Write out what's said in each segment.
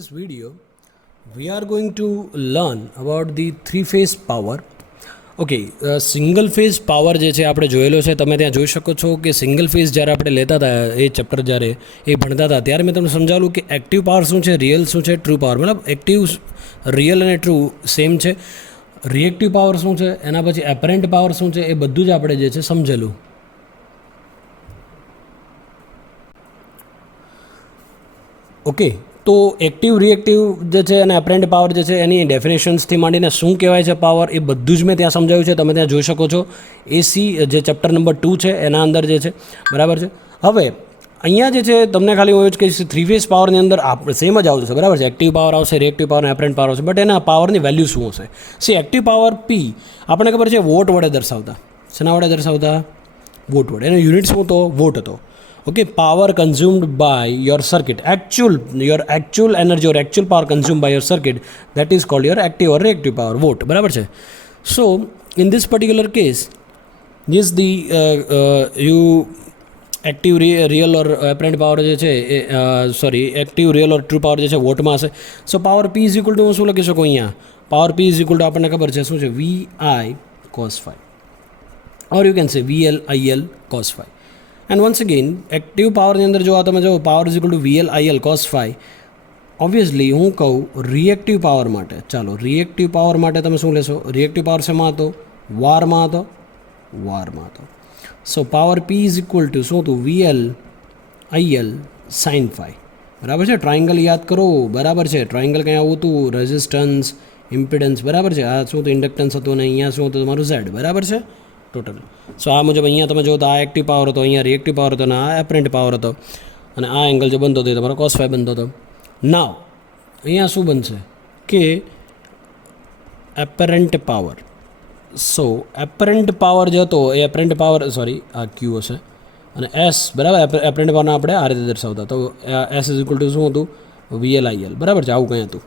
this video, we are going to learn about the three-phase power. Okay, single phase power જે છે આપણે જોયેલો છે. તમે ત્યાં જોઈ શકો છો કે સિંગલ ફેઝ જ્યારે આપણે લેતા હતા એ ચેપ્ટર જ્યારે એ ભણતા હતા ત્યારે મેં તમને સમજાવેલું કે એક્ટિવ પાવર શું છે, રિયલ શું છે, ટ્રુ પાવર. મતલબ એક્ટિવ, રિયલ અને ટ્રુ સેમ છે. રિએક્ટિવ પાવર શું છે, એના પછી એપરન્ટ પાવર શું છે, એ બધું જ આપણે જે છે સમજેલું. ઓકે, તો એક્ટિવ, રિએક્ટિવ જે છે અને એપરન્ટ પાવર જે છે એની ડેફિનેશન્સથી માંડીને શું કહેવાય છે પાવર, એ બધું જ મેં ત્યાં સમજાવ્યું છે. તમે ત્યાં જોઈ શકો છો. એસી જે ચેપ્ટર નંબર 2 છે એના અંદર જે છે, બરાબર છે. હવે અહીંયા જે છે તમને ખાલી હું એવું જ કહીશ, થ્રી ફેઝ પાવરની અંદર સેમ જ આવશે, બરાબર છે. એક્ટિવ પાવર આવશે, રિએક્ટિવ પાવર અને એપરન્ટ પાવર આવશે. બટ એના પાવરની વેલ્યુ શું હશે? સી એક્ટિવ પાવર પી આપણને ખબર છે વોટ વડે દર્શાવતા. શેના વડે દર્શાવતા? વોટ વડે. એનો યુનિટ શું હતો? વોટ હતો. Okay, power consumed by your circuit, your actual energy or actual power consumed by your circuit, that is called your active or reactive power, watt. બરાબર છે. So in this particular case, yes, the you active, real or apparent power જે છે એ active, real or true power જે છે વોટમાં હશે. So power P is equal to હું શું લખી શકું અહીંયા? Power P is equal to આપણને ખબર છે શું છે? VI cos phi, or you can say VL IL cos phi. And once again active પાવરની અંદર જો આ તમે જો power is equal to VL IL cos phi, obviously હું કહું રિએક્ટિવ પાવર માટે, ચાલો રિએક્ટિવ પાવર માટે તમે શું લેશો? રિએક્ટિવ પાવર શેમાં હતો? વારમાં હતો. So power P is equal to શું હતું? VL IL sin phi. બરાબર છે. ટ્રાયંગલ યાદ કરો. બરાબર છે. ટ્રાયંગલ કંઈ આવું હતું? રેઝિસ્ટન્સ, ઇમ્પિડન્સ, બરાબર છે. આ શું હતું? ઇન્ડક્ટન્સ હતું અને અહીંયા શું હતું? તમારું Z. બરાબર છે. ટોટલ. સો આ મુજબ અહીંયા તમે જો તો આ એક્ટિવ પાવર હતો, અહીંયા રિએક્ટિવ પાવર હતો અને આ એપરન્ટ પાવર હતો, અને આ એંગલ જો બનતો હતો એ તમારો cos phi બનતો હતો. નાવ અહીંયા શું બનશે કે એપરન્ટ પાવર. સો એપરન્ટ પાવર જે હતો એ એપરન્ટ પાવર, સોરી આ ક્યુ હશે, અને એસ, બરાબર, એપરન્ટ પાવરને આપણે આ રીતે દર્શાવતા. તો એસ ઇઝ ઇક્વલ ટુ શું હતું? VL IL. બરાબર છે. આવું કંઈ હતું.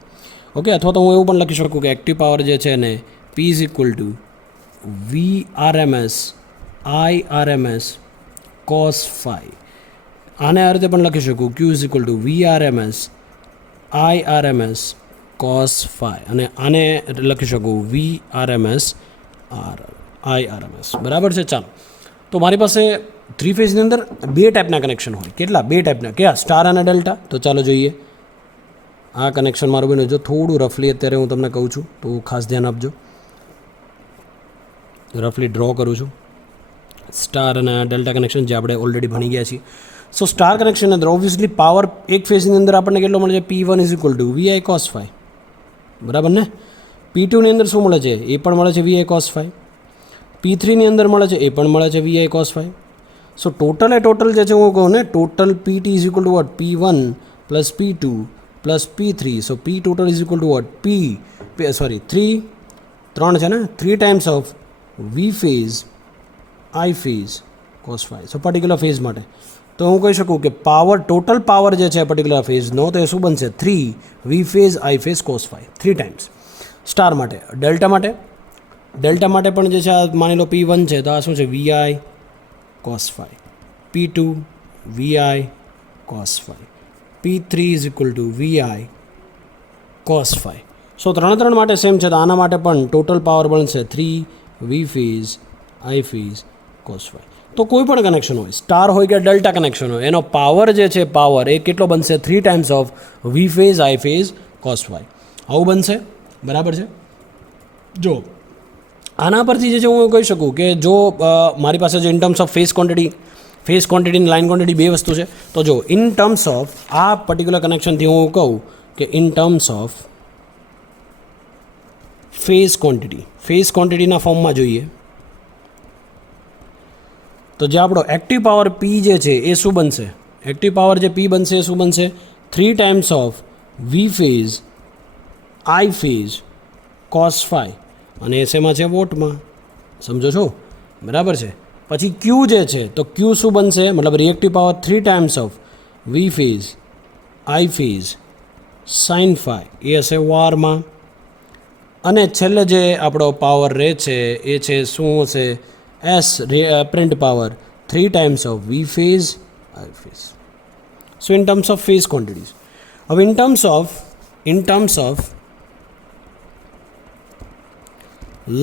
ઓકે, અથવા તો હું એવું પણ લખી શકું કે એક્ટિવ પાવર જે છે ને P is equal two VRMS IRMS cos phi. આને આ રીતે પણ લખી શકું, Q is equal two VRMS IRMS cos phi, અને આને લખી શકું VRMS IRMS. બરાબર છે. ચાલો, તો મારી પાસે થ્રી ફેઝની અંદર બે ટાઈપના કનેક્શન હોય. કેટલા? બે ટાઈપના. કયા? સ્ટાર અને ડેલ્ટા. તો ચાલો જોઈએ. આ કનેક્શન મારું બન્યું. જો થોડું રફલી અત્યારે હું તમને કહું છું તો ખાસ ધ્યાન આપજો. રફલી ડ્રો કરું છું સ્ટાર અને ડેલ્ટા કનેક્શન જે આપણે ઓલરેડી ભણી ગયા છીએ. સો સ્ટાર કનેક્શનની અંદર ઓબ્વિયસલી પાવર એક ફેઝની અંદર આપણને કેટલો મળે છે? P1 is equal two VI cos phi. બરાબર ને? P2 ની અંદર શું મળે છે? એ પણ મળે છે VI cos phi. P3 ની અંદર મળે છે, એ પણ મળે છે VI cos phi. So total જે છે હું કહું ને, total PT is equal to what? P1 plus P2 plus P3. So P total is equal to what? 3 છે ને? 3 times of V phase I phase cos phi. So particular phase માટે તો હું કહી શકું કે પાવર, ટોટલ પાવર જે છે પર્ટિક્યુલર ફેઝનો, તો એ શું બનશે? 3 V phase I phase cos phi. 3 times. Star માટે. ડેલ્ટા માટે પણ જે છે આ માની લો P1 છે તો આ શું છે? VI cos phi. P2 VI cos phi. P3 is equal two VI cos phi. સો ત્રણ માટે સેમ છે. તો આના માટે પણ ટોટલ પાવર બનશે 3 V phase I phase cos phi. તો કોઈ પણ કનેક્શન હોય, સ્ટાર હોય કે ડેલ્ટા કનેક્શન હોય, એનો પાવર જે છે પાવર એ કેટલો બનશે? 3 times of V phase I phase cos phi. આવું બનશે. બરાબર છે. જો આના પરથી જે છે હું કહી શકું કે જો મારી પાસે જો in terms of phase quantity અને લાઇન ક્વોન્ટિટી બે વસ્તુ છે, તો જો ઇન ટર્મ્સ ઓફ આ પર્ટિક્યુલર કનેક્શનથી હું કહું કે ઇન ટર્મ્સ ઓફ ફેઝ ક્વોન્ટિટીના ફોર્મમાં જોઈએ તો જે આપણો એક્ટિવ પાવર P જે છે એ શું બનશે? એક્ટિવ પાવર જે P બનશે એ શું બનશે? 3 times of V phase I phase cos phi, અને એ શેમાં છે? વોટમાં. સમજો છો? બરાબર છે. પછી Q જે છે તો Q શું બનશે? મતલબ reactive power 3 times of V phase I phase sin phi, એ હશે વારમાં. અને છેલ્લે જે આપણો પાવર રહે છે એ છે શું હશે? S apparent power 3 times of V phase I phase. So in terms of phase quantities. હવે in terms of in terms of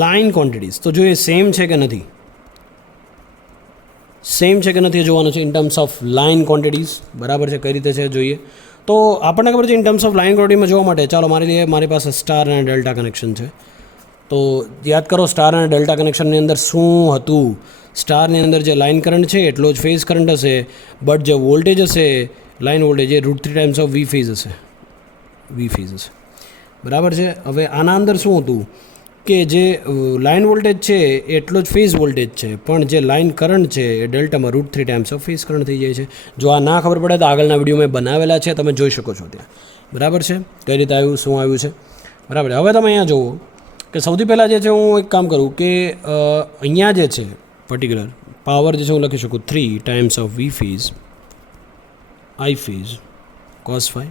line quantities. તો જોઈએ સેમ છે કે નથી, સેમ છે કે નથી જોવાનું છે in terms of line quantities. બરાબર છે, કઈ રીતે છે જોઈએ. તો આપણને ખબર છે ઇન ટર્મ્સ ઓફ લાઇન ક્વોન્ટિટીમાં જોવા માટે ચાલો મારી પાસે સ્ટાર અને ડેલ્ટા કનેક્શન છે. તો યાદ કરો સ્ટાર અને ડેલ્ટા કનેક્શનની અંદર શું હતું. સ્ટારની અંદર જે લાઇન કરંટ છે એટલો જ ફેઝ કરંટ હશે, બટ જે વોલ્ટેજ હશે લાઇન વોલ્ટેજ એ √3 ટાઈમ્સ ઓફ વી ફેઝ હશે. બરાબર છે. હવે આના અંદર શું હતું કે જે લાઇન વોલ્ટેજ છે એટલો જ ફેઝ વોલ્ટેજ છે, પણ જે લાઇન કરંટ છે એ ડેલ્ટામાં √3 ટાઈમ્સ ઓફ ફેઝ કરંટ થઈ જાય છે. જો આ ના ખબર પડે તો આગળના વિડીયો મેં બનાવેલા છે, તમે જોઈ શકો છો ત્યાં. બરાબર છે, કઈ રીતે આવ્યું, શું આવ્યું છે. બરાબર. હવે તમે અહીંયા જુઓ કે સૌથી પહેલાં જે છે હું એક કામ કરું કે અહીંયા જે છે પર્ટિક્યુલર પાવર જે છે હું લખી શકું 3 times of V phase I phase cos phi.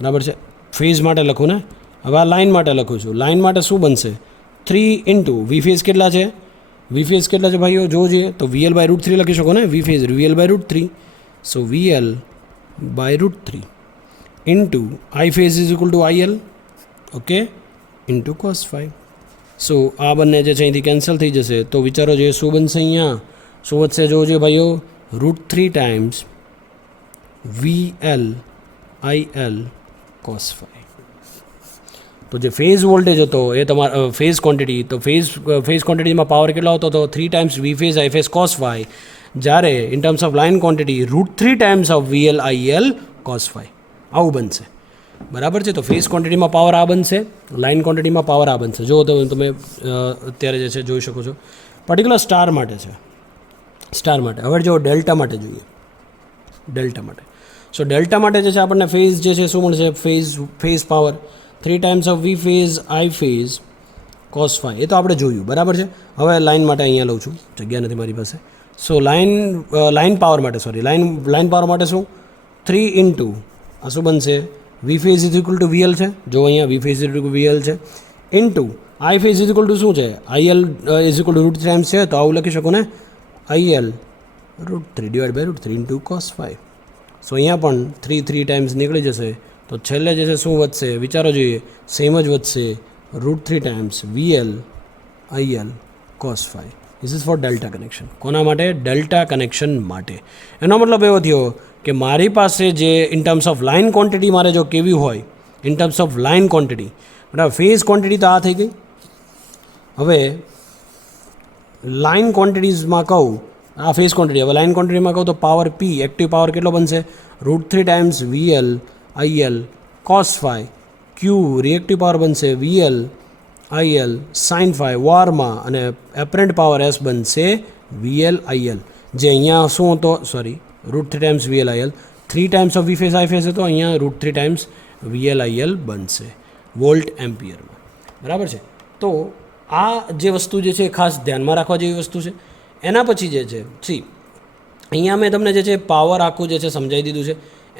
બરાબર છે, ફેઝ માટે લખું ને. હવે આ લાઇન માટે લખું છું. લાઇન માટે શું બનશે 3 ઇન્ટુ વી ફેઝ કેટલા છે, વી ફેઝ કેટલા છે ભાઈઓ જો જોઈએ તો VL બાય √3 લખી શકો ને. V phase VL by √3, so VL by √3 into I phase is equal to IL, okay, into cos phi. So આ બંને જે છે અહીંથી કેન્સલ થઈ જશે. તો વિચારો જોઈએ શું બનશે અહીંયા, શું વધશે જોજો ભાઈઓ √3 times VL IL cos phi. તો જે ફેઝ વોલ્ટેજ હતો એ તમારા ફેઝ ક્વોન્ટિટી, તો ફેઝ ક્વોન્ટિટીમાં પાવર કેટલો હતો તો 3 times V phase I phase cos phi, જ્યારે in terms of line quantity √3 times of VL IL cos phi. આવું બનશે. બરાબર છે. તો ફેઝ ક્વોન્ટિટીમાં પાવર આ બનશે, લાઇન ક્વોન્ટિટીમાં પાવર આ બનશે. જો તો તમે અત્યારે જે છે જોઈ શકો છો. પર્ટિક્યુલર સ્ટાર માટે છે, સ્ટાર માટે. હવે જો ડેલ્ટા માટે જોઈએ, ડેલ્ટા માટે. સો ડેલ્ટા માટે જે છે આપણને ફેઝ જે છે શું મળશે, phase power 3 times of V phase I phase cos phi. એ તો આપણે જોયું. બરાબર છે. હવે લાઇન માટે અહીંયા લઉં છું, જગ્યા નથી મારી પાસે. સો લાઇન પાવર માટે લાઇન પાવર માટે શું 3 ઇન્ટુ આ શું બનશે V phase is equal to VL છે, જો અહીંયા V phase is equal VL છે, into I phase is equal to શું છે IL is equal to √3 times છે, તો આવું લખી શકો ને IL √3 divide by √3 into cos phi. So અહીંયા પણ 3 ટાઈમ્સ નીકળી જશે. તો છેલ્લે જે છે શું વધશે વિચારો જોઈએ, સેમ જ વધશે √3 times VL IL cos phi. This is for delta connection. કોના માટે? ડેલ્ટા કનેક્શન માટે. એનો મતલબ એવો થયો કે મારી પાસે જે in terms of line quantity મારે જો કેવી હોય, in terms of line quantity, બરાબર, ફેઝ ક્વોન્ટિટી તો આ થઈ ગઈ. હવે લાઇન ક્વોન્ટિટીઝમાં કહું, આ ફેઝ ક્વોન્ટિટી, હવે લાઇન ક્વોન્ટિટીમાં કહું તો પાવર P, એક્ટિવ પાવર કેટલો બનશે √3 times VL IL cos phi. Q reactive power બનશે VL IL સાઇન ફાઈ વોરમાં, અને એપરન્ટ પાવર S બનશે VL IL, જે અહીંયા શું હતો sorry √3 times VL IL, 3 times of V phase I phase હતો, અહીંયા √3 ટાઈમ્સ VL IL બનશે વોલ્ટ એમ્પિયરમાં. બરાબર છે. તો આ જે વસ્તુ જે છે ખાસ ધ્યાનમાં રાખવા જેવી વસ્તુ છે. એના પછી જે છે અહીંયા મેં તમને જે છે પાવર આખું જે છે સમજાવી દીધું છે.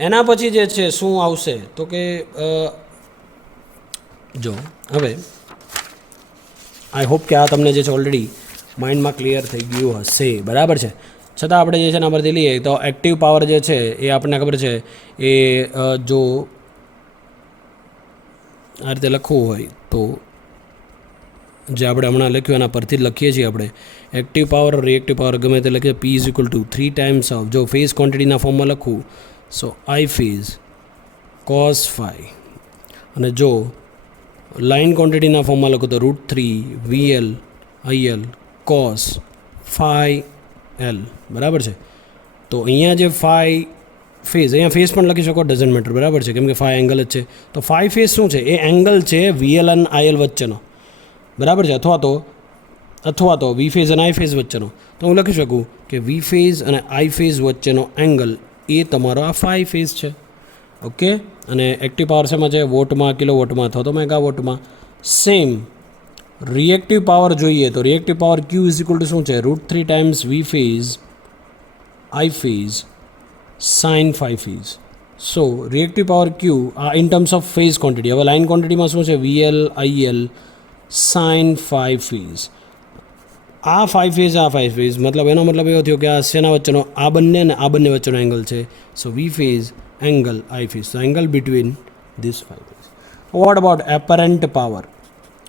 એના પછી જે છે શું આવશે તો કે જો હવે આઈ હોપ કે આ તમને જે છે ઓલરેડી માઇન્ડમાં ક્લિયર થઈ ગયું હશે. બરાબર છે. છતાં આપણે જે છે એના પરથી લઈએ તો એક્ટિવ પાવર જે છે એ આપણને ખબર છે એ જો આ રીતે લખવું હોય તો જે આપણે હમણાં લખ્યું એના પરથી જ લખીએ છીએ આપણે. એક્ટિવ પાવર રિએક્ટિવ પાવર ગમે તે લખીએ, P is equal to 3 times of, જો ફેઝ ક્વોન્ટિટીના ફોર્મમાં લખું સો આઈ ફેઝ કોસ ફાઈ, અને જો લાઇન ક્વોન્ટિટીના ફોર્મમાં લખું તો √3 VL IL cos phi L. બરાબર છે. તો અહીંયા જે ફાઈ ફેઝ, અહીંયા ફેઝ પણ લખી શકો, ડઝન્ટ મેટર. બરાબર છે, કેમ કે ફાઈ એંગલ જ છે. તો ફાઈ ફેઝ શું છે, એ એંગલ છે VL અને IL વચ્ચેનો. બરાબર છે. અથવા તો વી ફેઝ અને આઈ ફેઝ વચ્ચેનો. તો હું લખી શકું કે વી ફેઝ અને આઈ ફેઝ વચ્ચેનો એંગલ એ તમારો આ ફાઈ ફેઝ છે. ઓકે. અને એક્ટિવ પાવર શેમાં છે, વોટમાં, કિલો વોટમાં અથવા તો મેગા વોટમાં. સેમ રિએક્ટિવ પાવર જોઈએ તો reactive power Q is equal to શું છે √3 times V phase I phase sine phi phase. So reactive power Q આ in terms of phase quantity. હવે લાઇન ક્વોન્ટિટીમાં શું છે VL IL sine phi phase. આ ફાઈ ફેઝ મતલબ એનો મતલબ એવો થયો કે આ શેના વચ્ચેનો, આ બંને ને આ બંને વચ્ચેનો એંગલ છે. સો વી ફેઝ એંગલ આઈ ફેઝ, તો angle between this 5 phase. What about apparent power?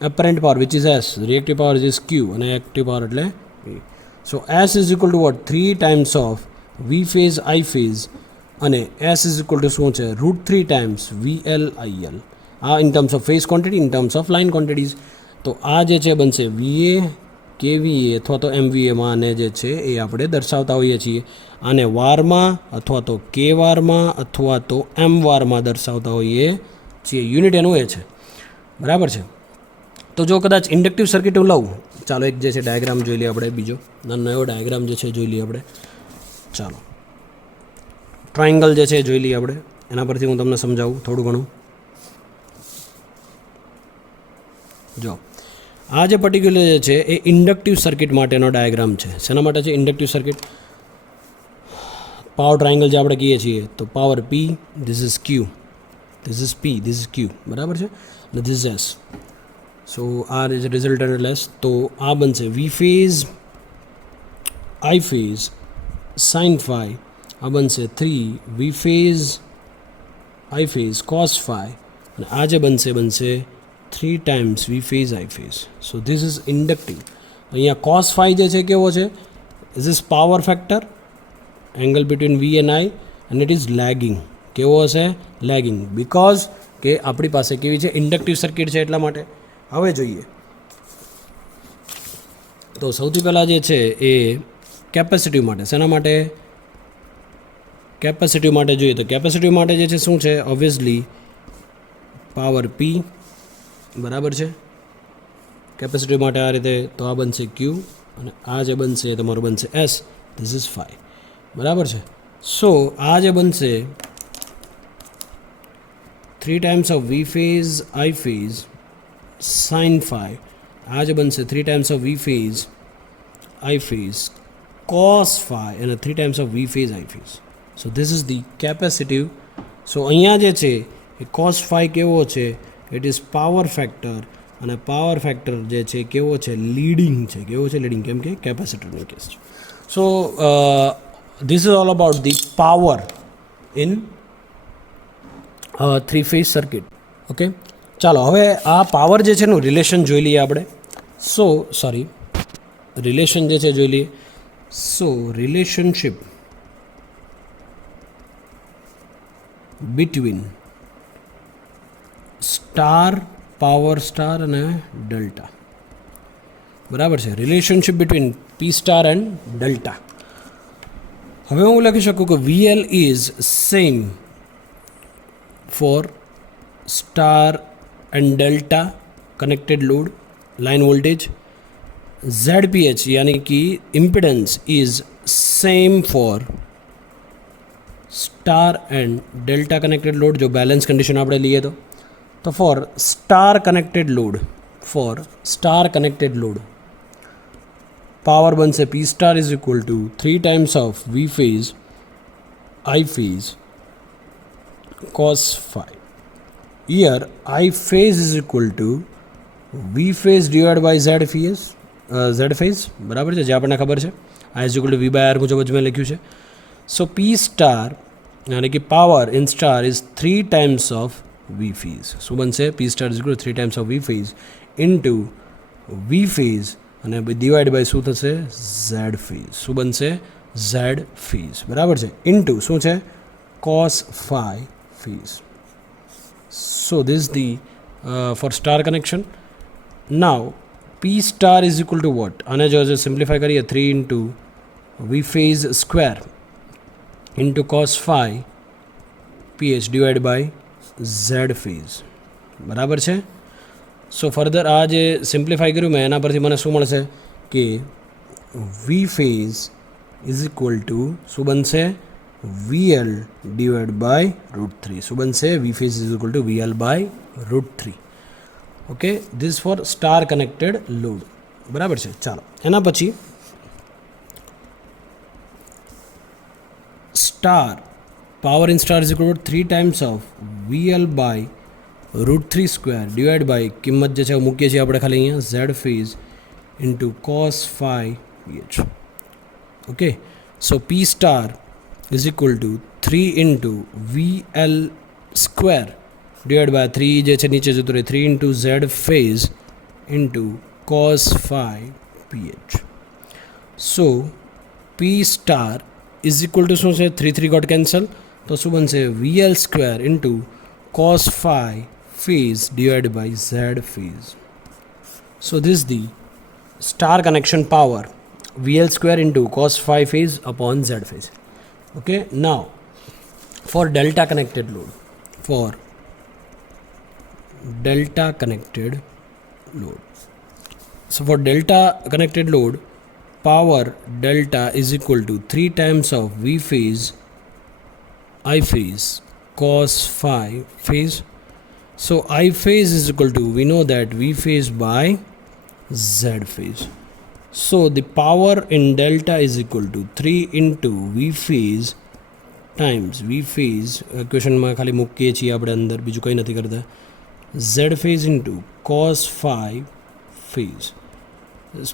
Apparent power, which is S, reactive power is Q, and active power એટલે P. So S is equal to what? 3 times of V phase I phase, અને S is equal to શું છે? √3 times VL IL. In terms of phase quantity, in terms of line quantities. તો આ જે છે બનશે VA KVA અથવા તો MVAમાં આને જે છે એ આપણે દર્શાવતા હોઈએ છીએ. આને વારમાં અથવા તો K વારમાં અથવા તો M વારમાં દર્શાવતા હોઈએ છીએ. યુનિટ એનું એ છે, બરાબર છે. તો જો કદાચ ઇન્ડક્ટિવ સર્કિટ હું લઉં, ચાલો એક જે છે ડાયાગ્રામ જોઈ લઈએ આપણે, બીજો નાનો એવો ડાયાગ્રામ જે છે જોઈ લઈએ આપણે. ચાલો ટ્રાયંગલ જે છે જોઈ લઈએ આપણે, એના પરથી હું તમને સમજાવું થોડું ઘણું. જો આ જે પર્ટિક્યુલર જે છે એ ઇન્ડક્ટિવ સર્કિટ માટેનો ડાયાગ્રામ છે. શેના માટે છે ઇન્ડક્ટિવ સર્કિટ? પાવર ટ્રાયંગલ જે આપણે કહીએ છીએ, તો power P, this is Q, this is P, this is Q, બરાબર છે, અને ધીસ ઇઝ S. સો આ રિઝલ્ટન્ટ લેસ, તો આ બનશે V phase I phase sin phi, આ બનશે 3 V phase I phase cos phi, અને આ જે બનશે 3 times V phase I phase. So this is inductive. અહીંયા cos phi જે છે કેવો છે? This is power factor, angle between V and I, and it is lagging. કેવો હશે? Lagging, because કે આપણી પાસે કેવી છે ઇન્ડક્ટિવ સર્કિટ છે એટલા માટે. હવે જોઈએ તો સૌથી પહેલાં જે છે એ કેપેસિટિવ માટે, શેના માટે? કેપેસિટિવ માટે જોઈએ તો કેપેસિટિવ માટે જે છે શું છે? ઓબ્વિયસલી પાવર P, બરાબર છે. કેપેસિટી માટે આ રીતે, તો આ બનશે Q, અને આ જે બનશે તમારું બનશે S, ધીસ ઇઝ phi, બરાબર છે. સો આ જે બનશે 3 times of V phase I phase sin phi, આ જે બનશે 3 times of V phase I phase cos phi, અને 3 times of V phase I phase. So this is the capacitive. So અહીંયા જે છે એ cos phi કેવો છે? ઇટ ઇઝ પાવર ફેક્ટર, અને પાવર ફેક્ટર જે છે કેવો છે? લીડિંગ છે. કેવો છે? લીડિંગ, કેમ કે કેપેસિટરનો કેસ છે. So this is all about the power in 3 phase circuit. Okay, ચાલો હવે આ પાવર જે છે એનું રિલેશન જોઈ લઈએ આપણે. સો રિલેશન જે છે જોઈ લઈએ. So relationship between star, power star અને ડેલ્ટા, બરાબર છે. Relationship between P star and delta. હવે હું લખી શકું કે VL is same for star and delta connected load line voltage. ZPH यानी कि impedance is same for star and delta connected load, जो बैलेंस कंडीशन આપણે લઈએ તો for star connected load power બનશે P star is equal to 3 times of V phase I phase cos phi. Here I phase is equal to V phase divided by Z phase, બરાબર છે, જે આપણને ખબર છે. I is equal to V by R મુજબ જ મેં લખ્યું છે. સો P સ્ટાર यानी कि power in star is 3 times of V phase. શું બનશે? P star is equal to 3 times of V phase into V phase, અને ડિવાઈડ બાય શું થશે? Z phase. શું બનશે? Z phase, બરાબર છે, ઇન્ટુ શું છે? cos phi phase. So this is the for star connection. Now P star is equal to what? આને જો સિમ્પ્લિફાય કરીએ 3 into V phase square into cos phi PH divided by Z phase, બરાબર છે. સો further આ જે simplify કર્યું મેં એના પરથી મને શું મળશે કે V phase is equal to શું બનશે? VL divided by √3. શું બનશે? V phase is equal to VL by √3. Okay, this for star connected load, બરાબર છે. ચાલો એના પછી star power in star is equal to 3 times of VL by √3 square divide by કિંમત જે છે મૂકીએ છીએ આપણે ખાલી અહીંયા Z phase into cos phi PH. Okay, so P star is equal to 3 into VL square divide by 3 જે છે નીચે જતું રહે 3 into Z phase into cos phi PH. So P star is equal to શું છે 3 3 got cancel તો શું બનશે VL square into cos phi phase divided by Z phase. So this is the star connection power VL square into cos phi phase upon Z phase. Okay, now for delta connected load, so for delta connected load, power delta is equal to 3 times of V phase I phase cos phi phase. So I phase is equal to, we know that V phase by Z phase. So the power in delta is equal to 3 into V phase times V phase, equation માં ખાલી મૂકીએ છીએ આપણે અંદર, બીજું કંઈ નથી કરતા, Z phase into cos phi phase.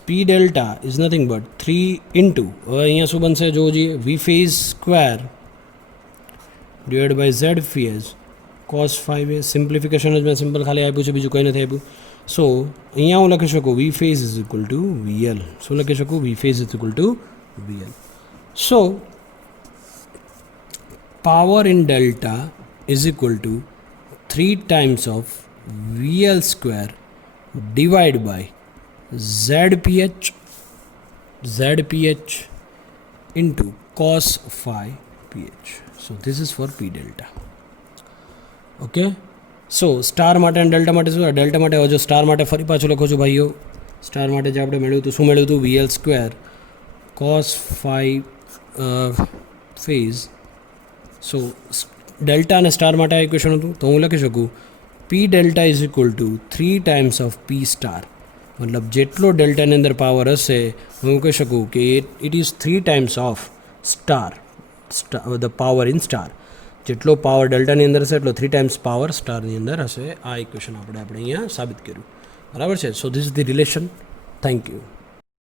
P delta is nothing but 3 into, હવે અહીંયા શું બનશે જોજીએ, V phase square divided by Z phase cos phi phase. Simplification જ મેં સિમ્પલ ખાલી આપ્યું છે, બીજું કંઈ નથી આપ્યું. સો અહીંયા હું લખી શકું V phase is equal to VL. શું લખી શકું? V phase is equal to VL. So power in delta is equal to 3 times of VL square divide by ZPH into cos phi PH. So this is for P delta. Okay, so star માટે અને delta માટે શું? Delta માટે હવે જો star માટે ફરી પાછું લખું છું ભાઈઓ. સ્ટાર માટે જે આપણે મેળવ્યું હતું, શું મેળવ્યું હતું? VL square cos phi phase. So delta અને સ્ટાર માટે આ ઇક્વેશન હતું, તો હું લખી શકું P delta is equal to 3 times of P star. મતલબ જેટલો ડેલ્ટાની અંદર પાવર હશે, હું કહી શકું કે it is 3 times of star, the power in star. જેટલો પાવર ડેલ્ટાની અંદર હશે એટલો 3 times પાવર સ્ટારની અંદર હશે. આ ઇક્વેશન આપણે અહીંયા સાબિત કર્યું. બરાબર છે. So this is the relation. Thank you.